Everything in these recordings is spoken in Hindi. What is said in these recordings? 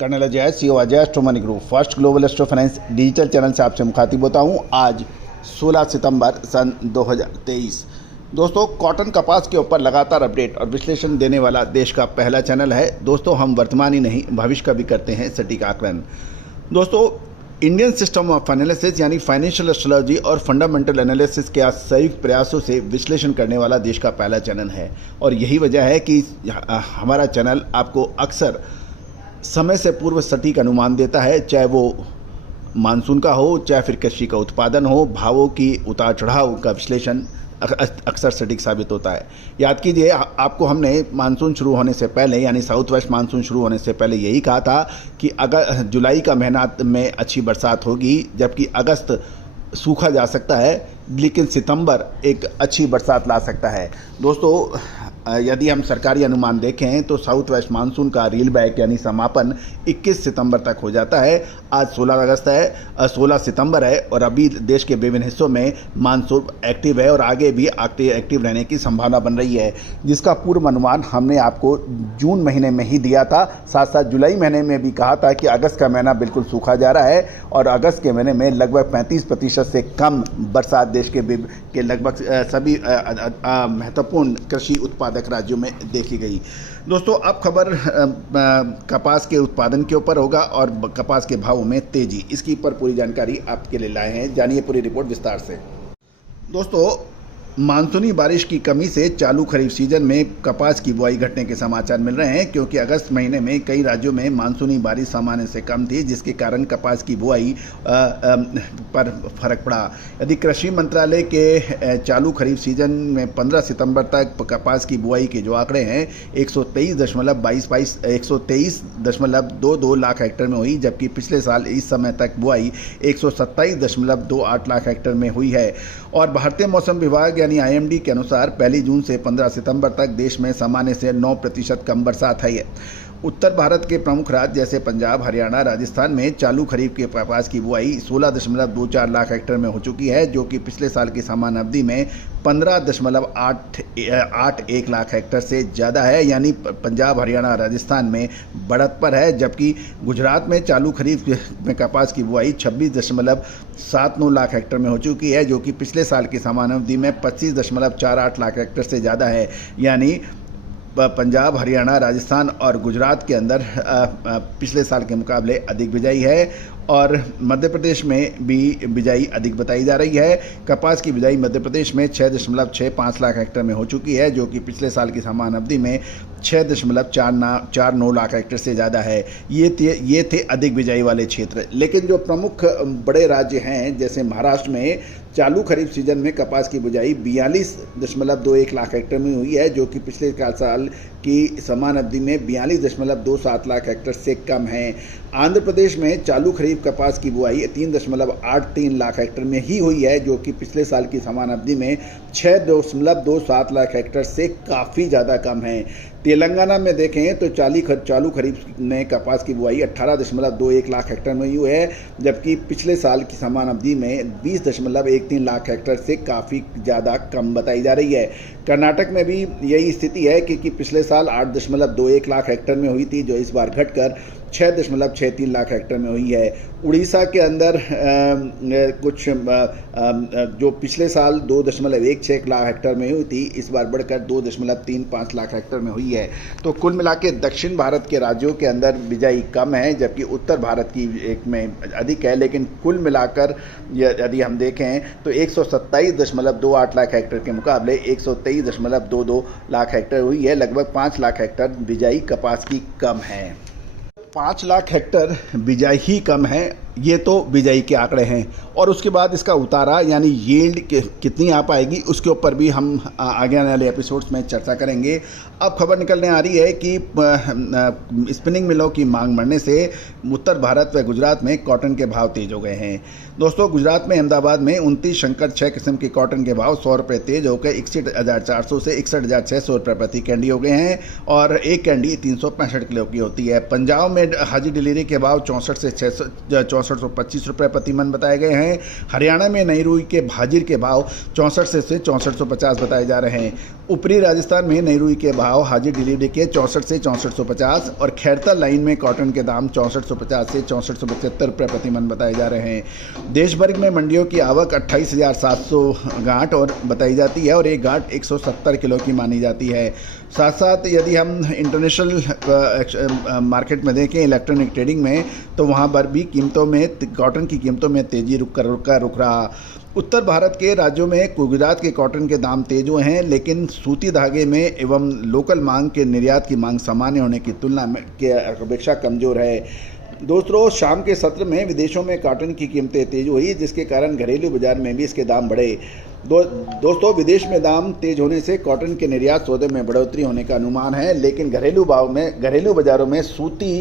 Colonel Ajay CO Ajay Astro money group first global Astro finance digital channel से आपसे मुखातिब होता हूं। आज 16 सितंबर सन 2023। दोस्तों, कॉटन कपास के ऊपर लगातार अपडेट और विश्लेषण देने वाला देश का पहला चैनल है। दोस्तों, हम वर्तमान ही नहीं भविष्य का भी करते हैं सटीक आकलन। दोस्तों, इंडियन सिस्टम ऑफ एनालिसिस यानी फाइनेंशियल एस्ट्रोलॉजी और फंडामेंटल एनालिसिस के संयुक्त प्रयासों से विश्लेषण करने वाला देश का पहला चैनल है। और यही वजह है कि हमारा चैनल आपको अक्सर समय से पूर्व सटीक अनुमान देता है, चाहे वो मानसून का हो, चाहे फिर कृषि का उत्पादन हो, भावों की उतार चढ़ाव का विश्लेषण अक्सर सटीक साबित होता है। याद कीजिए, आपको हमने मानसून शुरू होने से पहले यानी साउथ वेस्ट मानसून शुरू होने से पहले यही कहा था कि अगर जुलाई का महीना में अच्छी बरसात होगी, जबकि अगस्त सूखा जा सकता है, लेकिन सितंबर एक अच्छी बरसात ला सकता है। दोस्तों, यदि हम सरकारी अनुमान देखें तो साउथ वेस्ट मानसून का रील बैक यानी समापन 21 सितंबर तक हो जाता है। आज 16 सितंबर है और अभी देश के विभिन्न हिस्सों में मानसून एक्टिव है और आगे भी एक्टिव रहने की संभावना बन रही है, जिसका पूर्व अनुमान हमने आपको जून महीने में ही दिया था। साथ साथ जुलाई महीने में भी कहा था कि अगस्त का महीना बिल्कुल सूखा जा रहा है और अगस्त के महीने में लगभग 35% से कम बरसात देश के लगभग सभी महत्वपूर्ण कृषि उत्पादक राज्यों में देखी गई। दोस्तों, अब खबर कपास के उत्पादन के ऊपर होगा और कपास के भावों में तेजी, इसकी पर पूरी जानकारी आपके लिए लाए हैं। जानिए पूरी रिपोर्ट विस्तार से। दोस्तों, मानसूनी बारिश की कमी से चालू खरीफ सीजन में कपास की बुआई घटने के समाचार मिल रहे हैं, क्योंकि अगस्त महीने में कई राज्यों में मानसूनी बारिश सामान्य से कम थी, जिसके कारण कपास की बुआई पर फर्क पड़ा। यदि कृषि मंत्रालय के चालू खरीफ सीजन में 15 सितंबर तक कपास की बुआई के जो आंकड़े हैं 123.22 लाख हेक्टेयर में हुई, जबकि पिछले साल इस समय तक बुआई 127.28 लाख हेक्टेयर में हुई है। और भारतीय मौसम विभाग यानी आईएमडी के अनुसार 1 जून से 15 सितंबर तक देश में सामान्य से 9% कम बरसात है। उत्तर भारत के प्रमुख राज्य जैसे पंजाब, हरियाणा, राजस्थान में चालू खरीफ के कपास की बुआई 16.24 लाख हेक्टेयर में हो चुकी है, जो कि पिछले साल की समान अवधि में 15.81 लाख हेक्टेयर से ज़्यादा है। यानी पंजाब, हरियाणा, राजस्थान में बढ़त पर है, जबकि गुजरात में चालू खरीफ में कपास की बुआई 26.79 लाख हेक्टेयर में हो चुकी है, जो कि पिछले साल की समान अवधि में 25.48 लाख हेक्टेयर से ज़्यादा है। यानी पंजाब, हरियाणा, राजस्थान और गुजरात के अंदर पिछले साल के मुकाबले अधिक बिजाई है और मध्य प्रदेश में भी बिजाई अधिक बताई जा रही है। कपास की बिजाई मध्य प्रदेश में 6.65 लाख हेक्टेयर में हो चुकी है, जो कि पिछले साल की समान अवधि में 6.49 लाख हेक्टेयर से ज़्यादा है। ये थे अधिक बिजाई वाले क्षेत्र। लेकिन जो प्रमुख बड़े राज्य हैं, जैसे महाराष्ट्र में चालू खरीफ सीजन में कपास की बुआई 42.21 लाख हेक्टेयर में हुई है, जो कि पिछले साल की समान अवधि में 42.27 लाख हेक्टेयर से कम है। आंध्र प्रदेश में चालू खरीफ कपास की बुआई 3.83 लाख हेक्टेयर में ही हुई है, जो कि पिछले साल की समान अवधि में 6.27 लाख हेक्टेयर से काफ़ी ज़्यादा कम है। तेलंगाना में देखें तो चालू खरीफ में कपास की बुआई 18.21 लाख हेक्टेयर में हुई है, जबकि पिछले साल की समान अवधि में 20.13 लाख हेक्टेयर से काफ़ी ज़्यादा कम बताई जा रही है। कर्नाटक में भी यही स्थिति है, क्योंकि पिछले साल 8.21 लाख हेक्टेयर में हुई थी, जो इस बार घटकर 6.63 लाख हेक्टेयर में हुई है। उड़ीसा के अंदर कुछ जो पिछले साल 2.16 लाख हेक्टेयर में हुई थी, इस बार बढ़कर 2.35 लाख हेक्टेयर में हुई है। तो कुल मिला के दक्षिण भारत के राज्यों के अंदर बिजाई कम है, जबकि उत्तर भारत की एक में अधिक है। लेकिन कुल मिलाकर यदि हम देखें तो 127.28 लाख हेक्टेयर के मुकाबले 123.22 लाख हेक्टेयर हुई है। लगभग 5 लाख हेक्टेयर बिजाई कपास की कम है। 5 लाख हेक्टेयर बिजाई ही कम है, ये तो बिजाई के आंकड़े हैं। और उसके बाद इसका उतारा यानी यील्ड कितनी आ पाएगी, उसके ऊपर भी हम आगे आने वाले एपिसोड्स में चर्चा करेंगे। अब खबर निकलने आ रही है कि स्पिनिंग मिलों की मांग बढ़ने से उत्तर भारत व गुजरात में कॉटन के भाव तेज हो गए हैं। दोस्तों, गुजरात में अहमदाबाद में 29 शंकर 6 किस्म के कॉटन के भाव 100 रुपये तेज होकर 61,400 से 61,600 रुपये प्रति कैंडी हो गए हैं और एक कैंडी 365 किलो की होती है। पंजाब में हाजी डिलीवरी के भाव 64 6425 रुपये प्रति मन बताए गए हैं। हरियाणा में नई रुई के भाजिर के भाव 64 से 6450 बताए जा रहे हैं। ऊपरी राजस्थान में नई रुई के भाव हाजिर डिलीवरी के 64 से 6450 और खैरता लाइन में कॉटन के दाम 6450 से 6475 रुपये प्रति मन बताए जा रहे हैं। देश भर में मंडियों की आवक 28,700 गांठ और बताई जाती है और एक गांठ 170 किलो की मानी जाती है। साथ साथ यदि हम इंटरनेशनल मार्केट में देखें इलेक्ट्रॉनिक ट्रेडिंग में, तो वहाँ पर भी कीमतों में कॉटन की कीमतों में तेज़ी रुक रहा। उत्तर भारत के राज्यों में गुजरात के कॉटन के दाम तेज हुए हैं, लेकिन सूती धागे में एवं लोकल मांग के निर्यात की मांग सामान्य होने की तुलना में के अपेक्षा कमज़ोर है। दोस्तों, शाम के सत्र में विदेशों में कॉटन की कीमतें तेज हुई, जिसके कारण घरेलू बाजार में भी इसके दाम बढ़े। दोस्तों, विदेश में दाम तेज होने से कॉटन के निर्यात सौदे में बढ़ोतरी होने का अनुमान है, लेकिन घरेलू बाजारों में सूती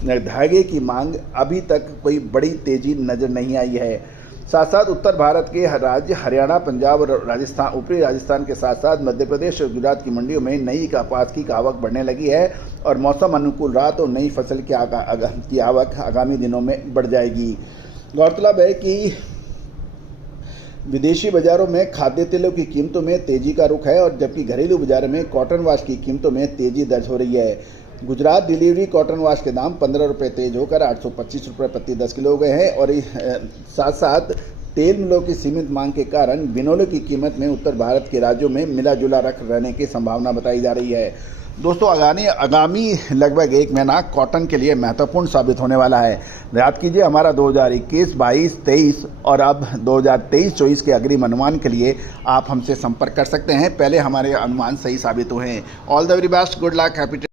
धागे की मांग अभी तक कोई बड़ी तेजी नज़र नहीं आई है। साथ साथ उत्तर भारत के राज्य हरियाणा, पंजाब और राजस्थान, ऊपरी राजस्थान के साथ साथ मध्य प्रदेश और गुजरात की मंडियों में नई कपास की आवक बढ़ने लगी है और मौसम अनुकूल रहा तो नई फसल की आवक आगामी दिनों में बढ़ जाएगी। गौरतलब है कि विदेशी बाजारों में खाद्य तेलों की कीमतों में तेजी का रुख है और जबकि घरेलू बाजार में कॉटन वाश की कीमतों में तेजी दर्ज हो रही है। गुजरात डिलीवरी कॉटन वाश के दाम 15 रुपये तेज होकर 825 रुपये प्रति 10 किलो हो गए हैं और साथ साथ तेल मिलों की सीमित मांग के कारण बिनोले की कीमत में उत्तर भारत के राज्यों में मिला जुला रख रहने की संभावना बताई जा रही है। दोस्तों, आगामी लगभग एक महीना कॉटन के लिए महत्वपूर्ण साबित होने वाला है। याद कीजिए, हमारा 2021, 22, 23 और अब 2023-24 के अग्रिम अनुमान के लिए आप हमसे संपर्क कर सकते हैं। पहले हमारे अनुमान सही साबित हुए हैं। All the very best, good luck, happy